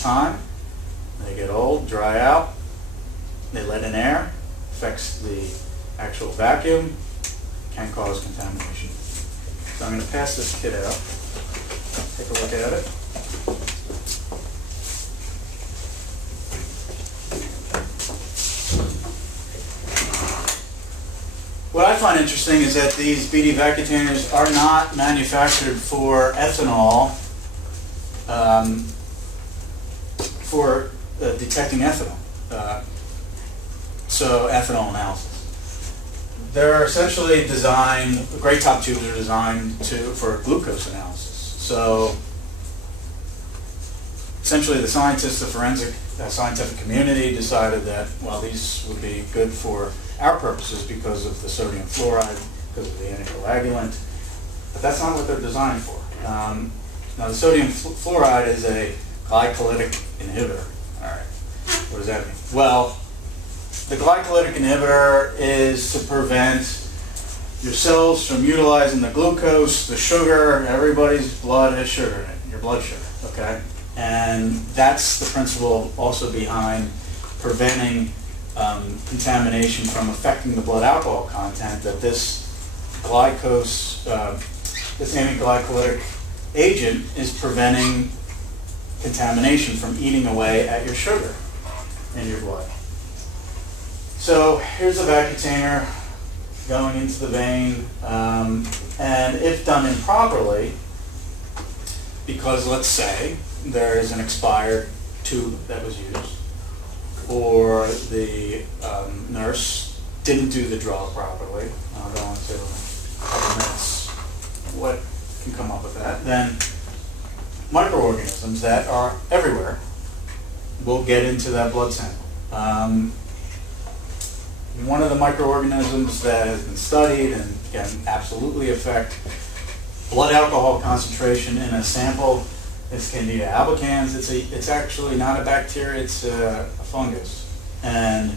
time. They get old, dry out, they let in air, affects the actual vacuum, can cause contamination. So I'm going to pass this kit out. Take a look at it. What I find interesting is that these BD vacutainers are not manufactured for ethanol, for detecting ethanol, so ethanol analysis. They're essentially designed, great top tubes are designed for glucose analysis. So essentially the scientists, the forensic scientific community decided that, well, these would be good for our purposes because of the sodium fluoride, because of the anticoagulant, but that's not what they're designed for. Now the sodium fluoride is a glycolytic inhibitor. All right, what does that mean? Well, the glycolytic inhibitor is to prevent your cells from utilizing the glucose, the sugar. Everybody's blood has sugar in it, your blood sugar, okay? And that's the principle also behind preventing contamination from affecting the blood alcohol content, that this this anti-glycolytic agent is preventing contamination from eating away at your sugar in your blood. So here's a vacutainer going into the vein, and if done improperly, because let's say there is an expired tube that was used, or the nurse didn't do the draw properly, I'll go into in a couple minutes what can come up with that, then microorganisms that are everywhere will get into that blood sample. One of the microorganisms that has been studied and can absolutely affect blood alcohol concentration in a sample is Candida albicans. It's actually not a bacteria, it's a fungus. And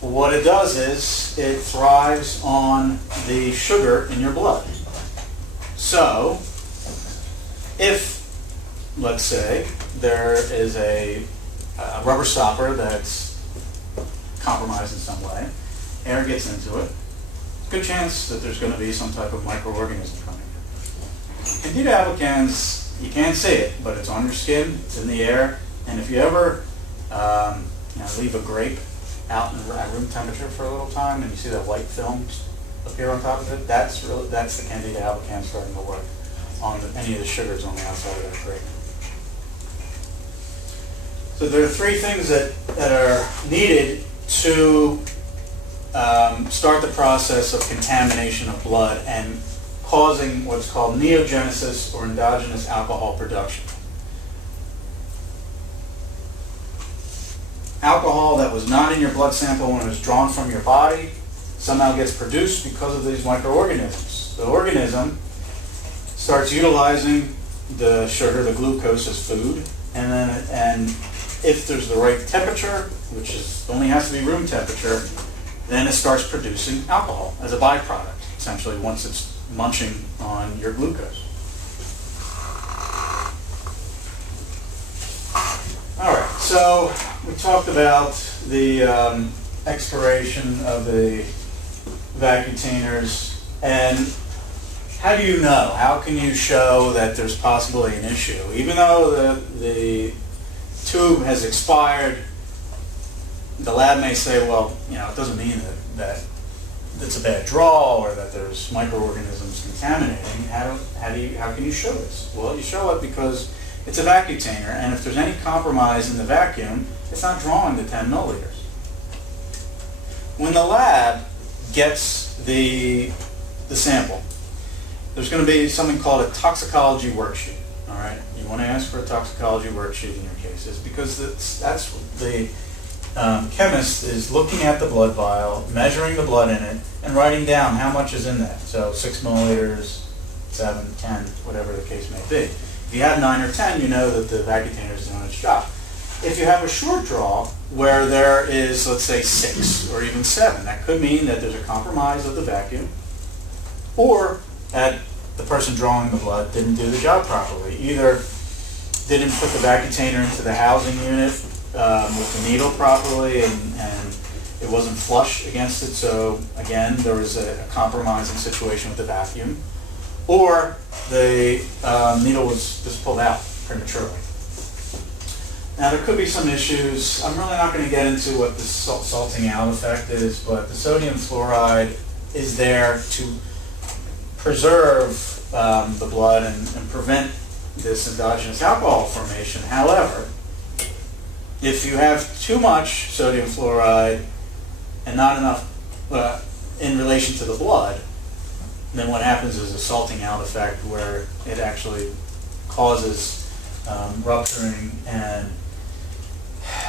what it does is it thrives on the sugar in your blood. So if, let's say, there is a rubber stopper that's compromised in some way, air gets into it, good chance that there's going to be some type of microorganism coming in. Candida albicans, you can't see it, but it's on your skin, it's in the air, and if you ever leave a grape out at room temperature for a little time and you see that white film appear on top of it, that's the Candida albicans starting to work on any of the sugars on the outside of that grape. So there are three things that are needed to start the process of contamination of blood and causing what's called neogenesis or endogenous alcohol production. Alcohol that was not in your blood sample when it was drawn from your body somehow gets produced because of these microorganisms. The organism starts utilizing the sugar, the glucose, as food, and if there's the right temperature, which only has to be room temperature, then it starts producing alcohol as a byproduct, essentially, once it's munching on your glucose. All right, so we talked about the expiration of the vacutainers, and how do you know? How can you show that there's possibly an issue? Even though the tube has expired, the lab may say, well, it doesn't mean that it's a bad draw or that there's microorganisms contaminating. How can you show this? Well, you show it because it's a vacutainer, and if there's any compromise in the vacuum, it's not drawing the 10 milliliters. When the lab gets the sample, there's going to be something called a toxicology worksheet. All right, you want to ask for a toxicology worksheet in your cases because that's what the chemist is looking at the blood vial, measuring the blood in it, and writing down how much is in that. So 6 milliliters, 7, 10, whatever the case may be. If you have 9 or 10, you know that the vacutainer is doing its job. If you have a short draw where there is, let's say, 6 or even 7, that could mean that there's a compromise of the vacuum, or that the person drawing the blood didn't do the job properly. Either didn't put the vacutainer into the housing unit with the needle properly, and it wasn't flush against it, so again, there was a compromising situation with the vacuum. Or the needle was just pulled out prematurely. Now there could be some issues. I'm really not going to get into what the salting out effect is, but the sodium fluoride is there to preserve the blood and prevent this endogenous alcohol formation. However, if you have too much sodium fluoride and not enough in relation to the blood, then what happens is a salting out effect where it actually causes rupturing, and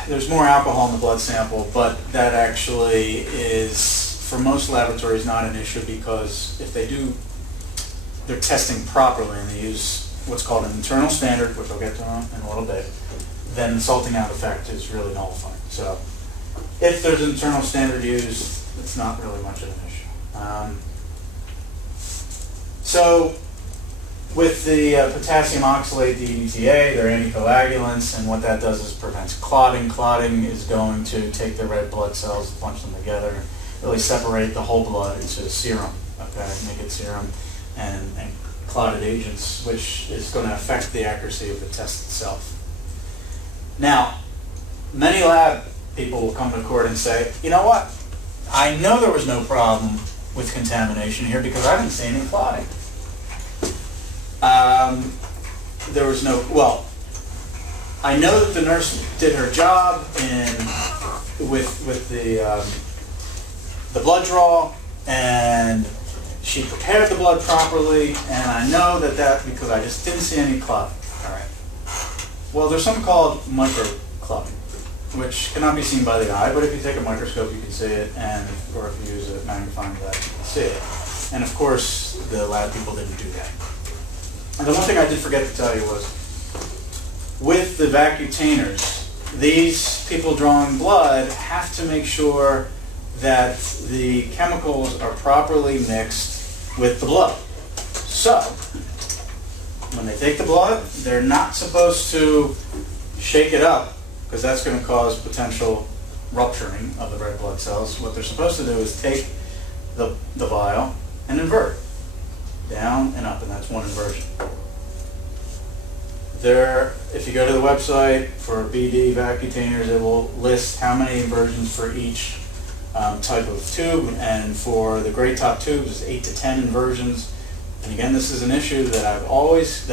there's more alcohol in the blood sample, but that actually is, for most laboratories, not an issue, because if they're testing properly and they use what's called an internal standard, which I'll get to in a little bit, then the salting out effect is really nullified. So if there's an internal standard used, it's not really much of an issue. So with the potassium oxalate DDTA, they're anticoagulants, and what that does is prevents clotting. Clotting is going to take the red blood cells, bunch them together, really separate the whole blood into serum, okay, make it serum, and clotted agents, which is going to affect the accuracy of the test itself. Now, many lab people will come to court and say, you know what, I know there was no problem with contamination here because I didn't see any clotting. There was no, well, I know that the nurse did her job with the blood draw, and she prepared the blood properly, and I know that because I just didn't see any clotting. All right. Well, there's something called microclotting, which cannot be seen by the eye, but if you take a microscope, you can see it, or if you use a magnifying glass, you can see it. And of course, the lab people didn't do that. And the one thing I did forget to tell you was, with the vacutainers, these people drawing blood have to make sure that the chemicals are properly mixed with the blood. So, when they take the blood, they're not supposed to shake it up, because that's going to cause potential rupturing of the red blood cells. What they're supposed to do is take the vial and invert it, down and up, and that's one inversion. If you go to the website for BD vacutainers, it will list how many inversions for each type of tube, and for the gray top tubes, it's 8 to 10 inversions. And again, this is an issue that I always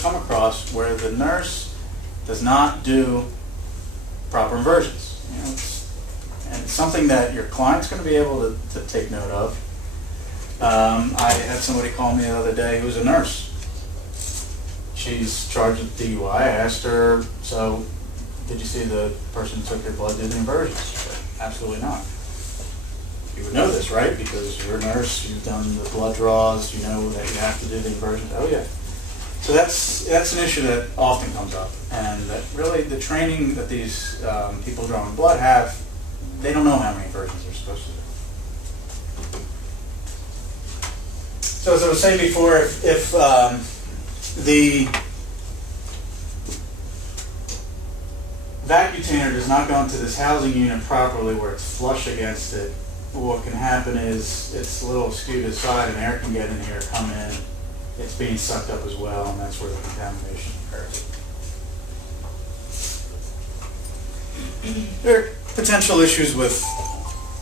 come across, where the nurse does not do proper inversions. You know, and it's something that your client's going to be able to take note of. I had somebody call me the other day who's a nurse. She's charged with DUI. I asked her, so did you see the person who took your blood did the inversions? She said, absolutely not. You would know this, right? Because you're a nurse, you've done the blood draws, you know that you have to do the inversions. Oh yeah. So that's an issue that often comes up, and that really the training that these people drawing blood have, they don't know how many inversions they're supposed to do. So as I was saying before, if the vacutainer does not go into this housing unit properly where it's flush against it, what can happen is it's a little skewed aside and air can get in here, come in, it's being sucked up as well, and that's where the contamination occurs. There are potential issues with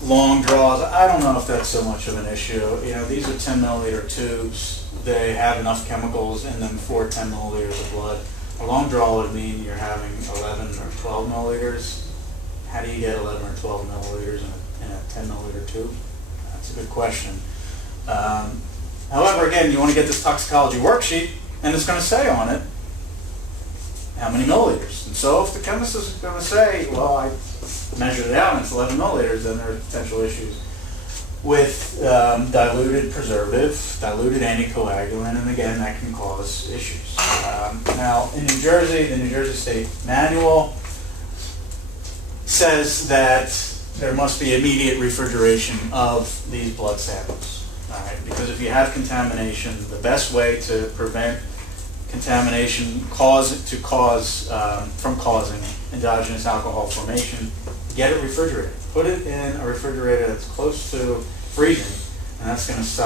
long draws. I don't know if that's so much of an issue. You know, these are 10 milliliter tubes. They have enough chemicals in them for 10 milliliters of blood. A long draw would mean you're having 11 or 12 milliliters. How do you get 11 or 12 milliliters in a 10 milliliter tube? That's a good question. However, again, you want to get this toxicology worksheet, and it's going to say on it how many milliliters. And so if the chemist is going to say, well, I measured it out and it's 11 milliliters, then there are potential issues with diluted preservative, diluted anticoagulant, and again, that can cause issues. Now, in New Jersey, the New Jersey State Manual says that there must be immediate refrigeration of these blood samples. All right? Because if you have contamination, the best way to prevent contamination from causing endogenous alcohol formation, get it refrigerated. Put it in a refrigerator that's close to freezing, and that's going to stop